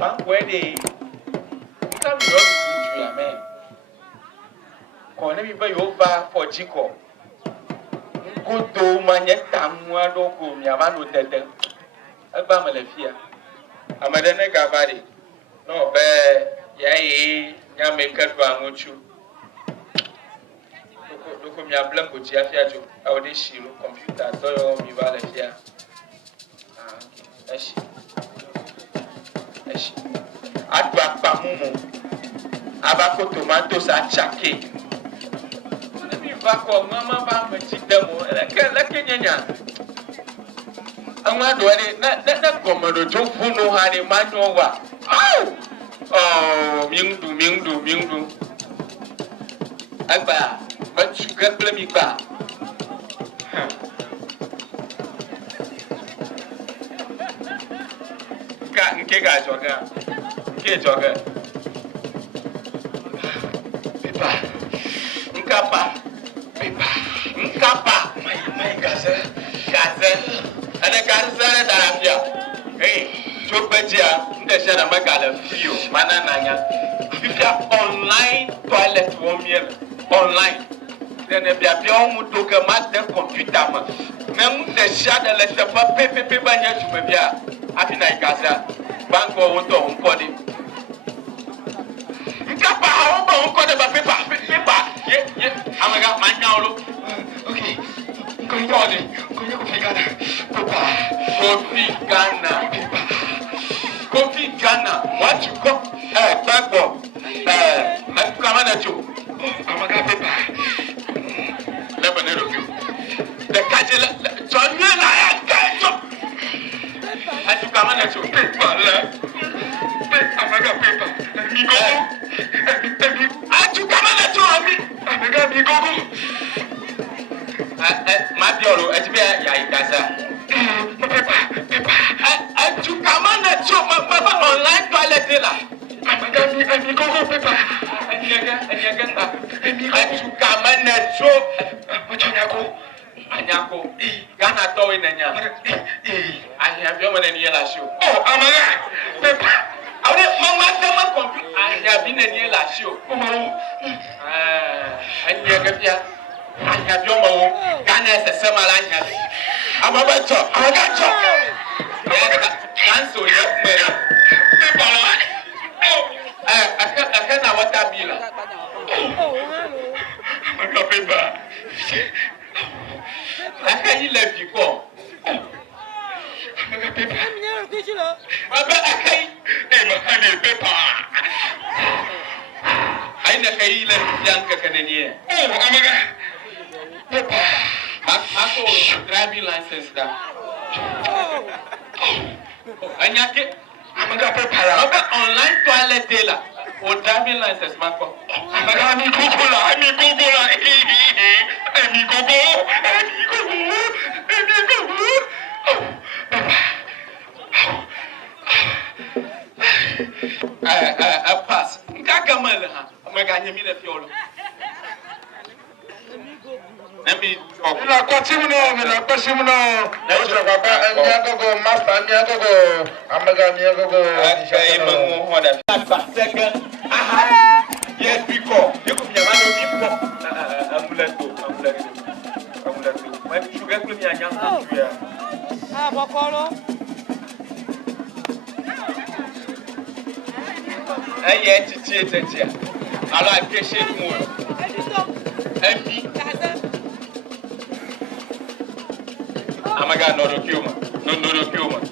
Bank where they come to you, man. Kone biba yoba for Chico. Good do manyetam wado go miamano tete. Agba malefia. Amadene gabari. No be yai nya make ba ngochu. Doko mi ablam go ti afia jo. Awde shiro computer so yo mi ba lefia. Ah, okay. Eshi. Adwa pa mumu. Abako tomatoes achake. Bako mama ba mchidemo leke nyanya amado na komodo jo funu hani manyo wa oh mingdu agba machuga plemi ba ka nke ga joga pepa nkapa Nkapa, my gazel, and a gazel darafia. Hey, Chopajia, the Shana Magala, Fio, Manananya. If you are online toilet one meal, online, then if you are beyond to a master computer, then the shadow let the paper by your Chumabia, Afina Gaza, Banco Woto, Uncodi. Nkapa, how about paper? Yeah, I'm a man now. Okay. Coffee Ghana. What you got? Backward. I'm coming at you. I'm a paper. Never know you. The catcher, John, I catch up. And you come at you. Paper. I'm a paper. And you come at you. I'm a go. Madiolo, Etibia, Gaza. And you come on that show, my online toilet. I'm a go paper. And you come on that show. Anyako, Ghana Toy Nanya. I have your man in yellow show. Oh, I'm a paper. I will computer. I have been in yellow show. And you get I have your mom. Ghana is a summer line. I'm about to. I got you. Cancel your money. I can't know what that means. I'm a paper. I can't let you go. I'm a paper. I never let young Canadian. Ako driving license da. Anyake amaga prepare. Oba online toilet tela. O driving license mako. Amaga mi gogola. Pass. Nkaka mala ha. Amaga nyemi na fiolo. Let me talk. I continue. Master, second. Yes, because you could be a amuleto. When you get me a young I like this shit more. Oh my God, no human. No human.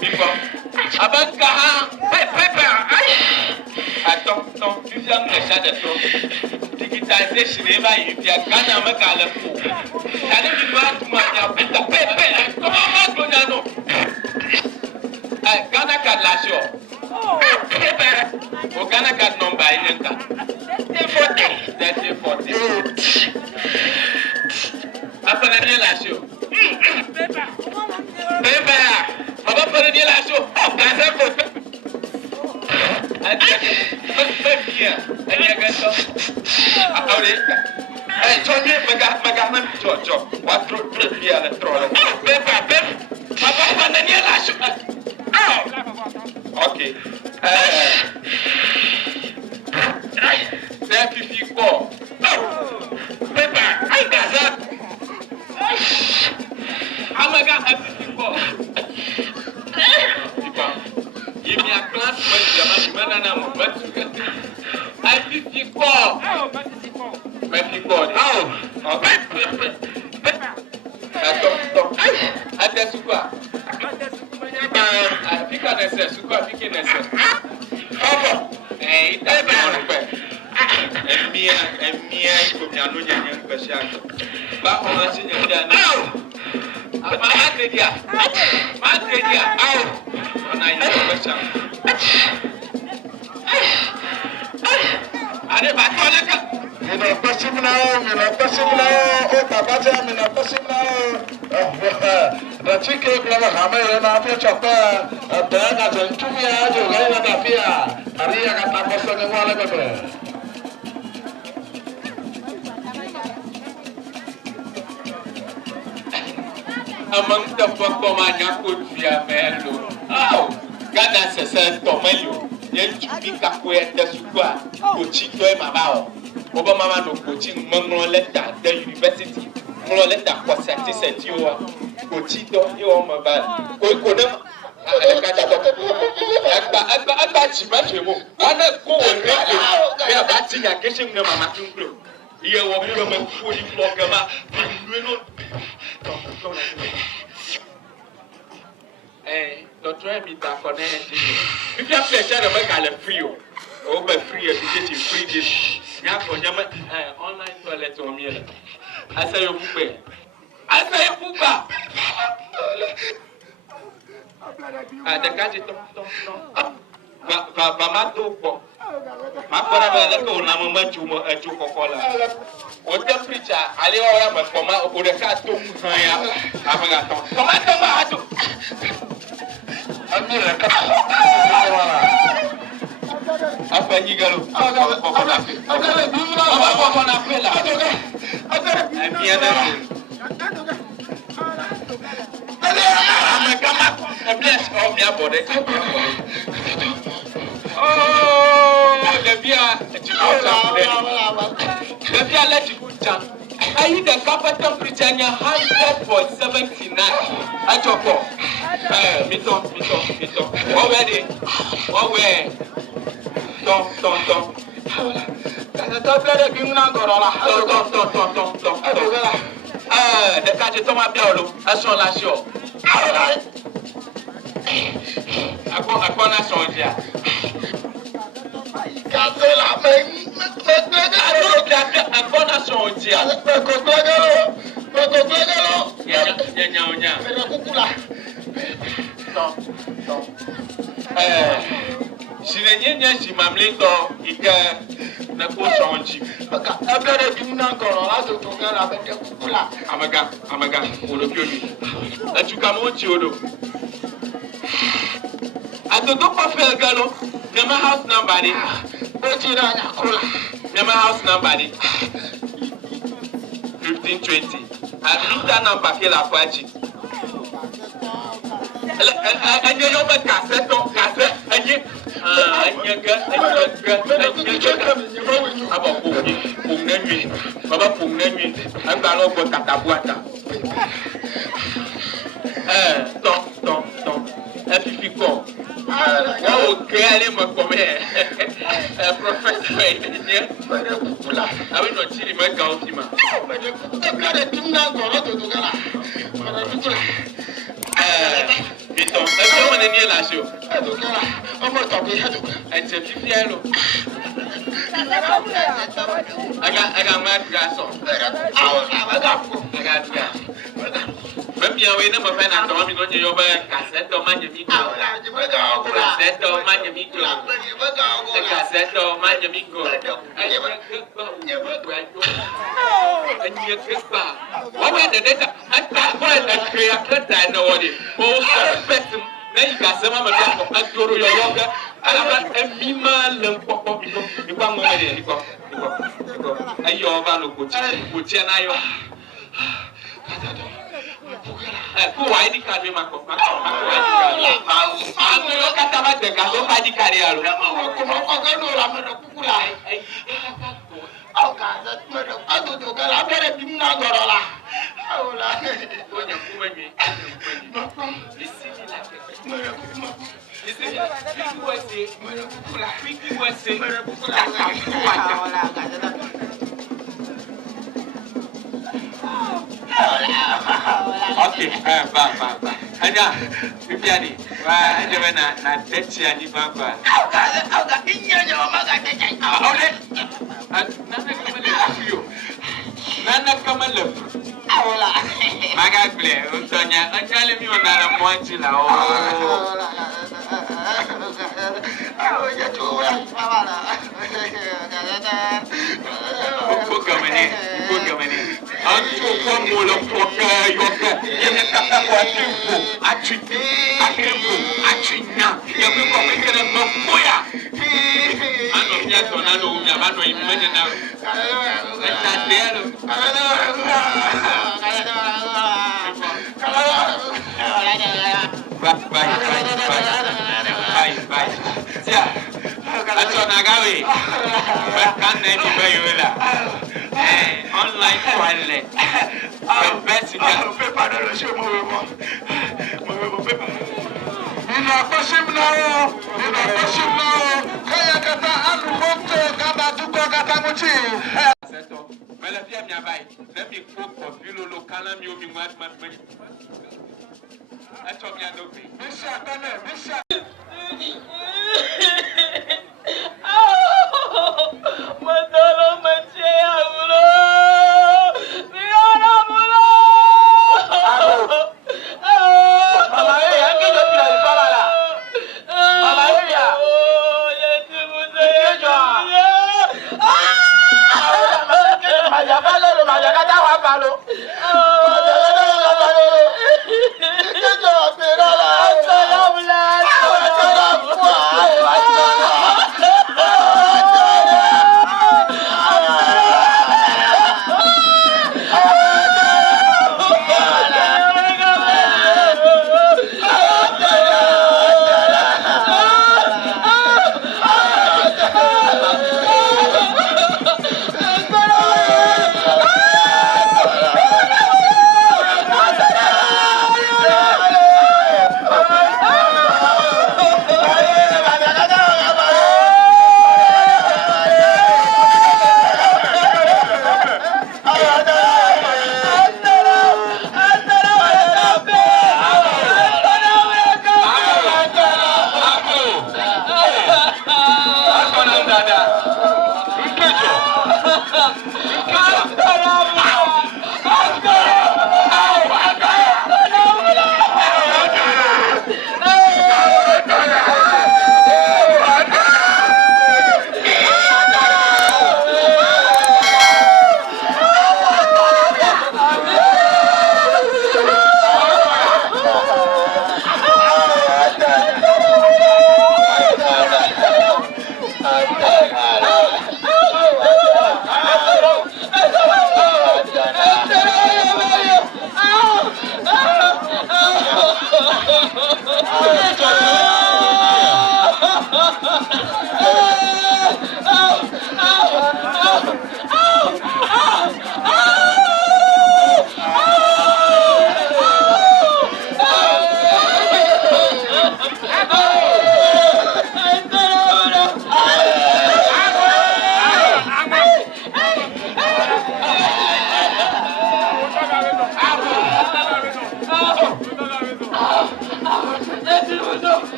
People. Abankaha, paper. I don't you young the shadow. Digitization, if you are Ghana, Magala. Can you go to my paper? Come on, no. Ghana card last year. Oh, Ghana card number I enter. 3040. After the last year. Paper. About the last year. Oh, that's a good. And here. And you so. Hey, Johnny, Magana, Jojo. What through the other troll? Pepper. Papa, okay. There 54. Pepper, I got that. I'm a guy at 54. Give me a class when the man and I'm at 54. Oh, 54. Oh, okay. Stop. At the super. I think I said super picking a set. Hey, that's not and me, could be a new young person. But on a senior, now. I'm a idea. Out. And I know question. I never thought the chicken clever hammer and a pitch of bear, a bag as a 2 years old, and a fear. Aria got a person in one of among the Pocomania could be a mellow. Oh, Ghana says Tomayo. Yen pick up where the super coaching to him about. Obama no coaching Mongo letter the university. Mongo letter for satisfaction you are coaching you on my bad. Go them. I hey, don't try me to connect. If you have pleasure to make a free, over free education, free dish, you have online toilet or meal. I say you pay. The cat is Bamato. My brother, go now, to Coca-Cola. What the preacher, I live over for my old cat to Tomato. I'm I hit the capital Britannia 100 for 79. I talk for me. Already. Tom. The catch is Thomas Biolo. That's all I show. I can't show here. She didn't see my little na ko sonji abere bi na nkoro aso to gara abede kukula amaga odo pioni atuka mo chi odo adodo pa fel galo nema house number ni o ti ra nya kula nema house number ni 1520 that number ke la kwachi anye yo ba cassette anye about Baba Punemi, I'm going to Tatabuata. Tom, F54. Oh, Gary Macome, Professor Engineer. I will not see my Gautima. Então, eu uma neném lá, senhor. Vamos tocar. É de piano. I got mad gas on. I got gas. Maybe I wait a moment and tell me when you're back. Cassette or Manjamico. Cassette or Manjamico. Cassette or Manjamico. What were the data? I find that creator that I know what it is. Most person, then you got some of the yoga. I have a mima lump of people. You can't move it. Ayo ba no ko chi na yo. Ko wa ID card me mako. Aku kata ba de ka so ID card ya lo. Ko ga no la me ku la. Au ka za me do adu do ga la bere bi na goro la. Au la. Ko nya ku me mi. Isi ni la ke. Isi ni ku wa se. Ku la. Ku wa se. Ku la. Okay, ba. Anya, bibiani. Wa anje na deti ani ba kwa. Au ga inyo ma ga deti. Ole. Nana kama le. Aola. Maga gle, utonya. Anyale mi onara mwanji la o. Oya tuwa pawala. Bugamani. Antu komo lo poka yoka. Yene kata kwa timpo. Achinya. Yabe kwa mekere mboya. Ano pia tonano umya bado imene na. Etadelo. Bye. Tia. Acho nagawe. Bakan na ni bayola. Online toilet. Best you can paper no show mo. Ina koshim now. Kaya kata alu monto kaba duko kata muchi. Seto. Mele pia mi abai. Let me cook for bilo lo kala mi omi mat. Acho mi adobe. Misha tane. Madalo manche agulo. Biara mulo. Mama ya kido pia ifala. Mama ya. Yesu muzejo. Maja kata wa balo. Kejo perala. Salam la.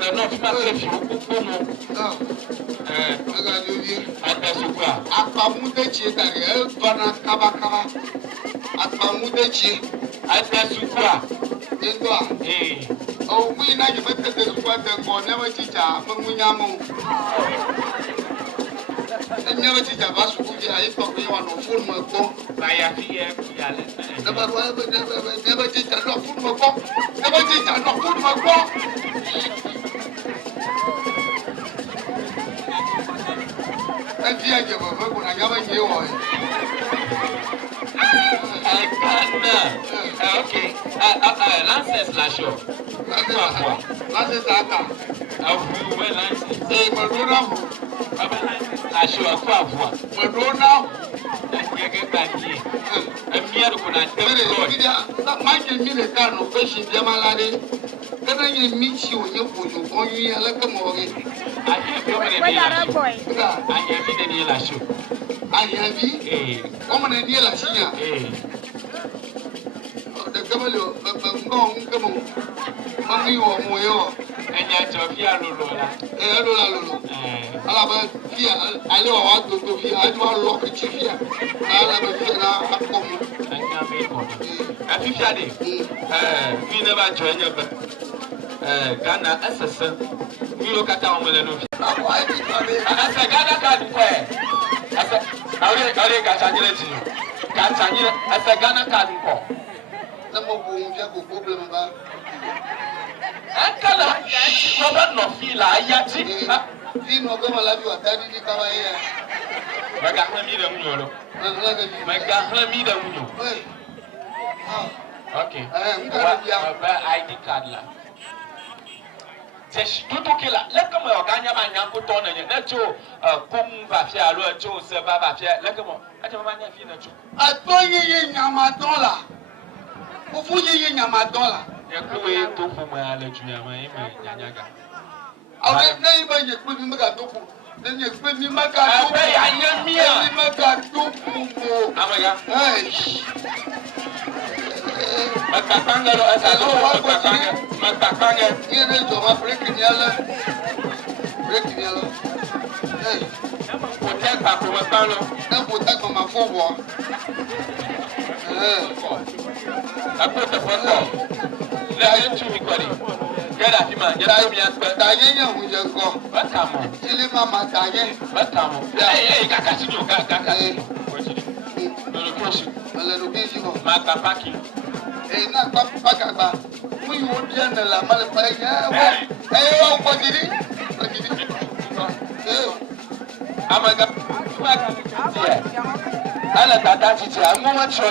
the north, my nephew. Oh, we know you better than what the never teach our never teach a bus who I thought we want to fool my phone. Never teach a lot food my phone. Never teach a lot food my phone. And here you were when I never knew why. Okay. Lances Lasho. Lances Aka. Say, Madonna. Lasho Aqua. Madonna. Get back here. And me, I don't mind me the kind of patient Yamalade. Then I meet you when you put you on you like a morning. I have been in Lasho. I have you, woman and dear Lasia. The Camelo, come on, Mammy or Moyo, and yet of Yalola. I know I want to do here. I want to lock it here. I have a we never join you, but Ghana assassin. We look at our women. I said, Ghana can't wear. I said, I got a Ghana card. Number one, you have a problem about. I can't not feel like Yati. You know, come allow you a daddy to come here. My God, me the okay. I am going to ID card. Let come Ganya and Yanko Ton and Nacho, Pum Bafia, Joe, Sabafia, let come on. I don't mind if you know. I told you Yamadola. Who you Yamadola? You're going to my allergy, my Yanaga. I'll neighbor you put me back. Then you put me back. I am here. Breaking yellow. Hey, protect my don't protect my phone. I put the phone. Let him to me, buddy. Get at him and get out of here. Diana, we just go. But come on. Silly Mama, Diana. But come on. Hey, Kakashi, a little busy. Mata packing. Hey, not Papa. We would general a motherfucker. Hey, what did it? I'm a I'm not sure. I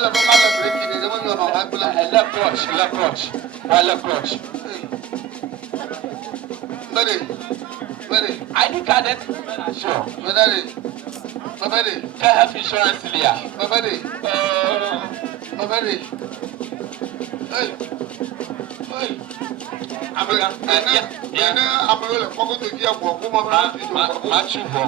love a mother breaking it. L'approach. Buddy, I think I did. Sure. Buddy, have insurance, Leah. Buddy. Hey. I'm going to focus to the I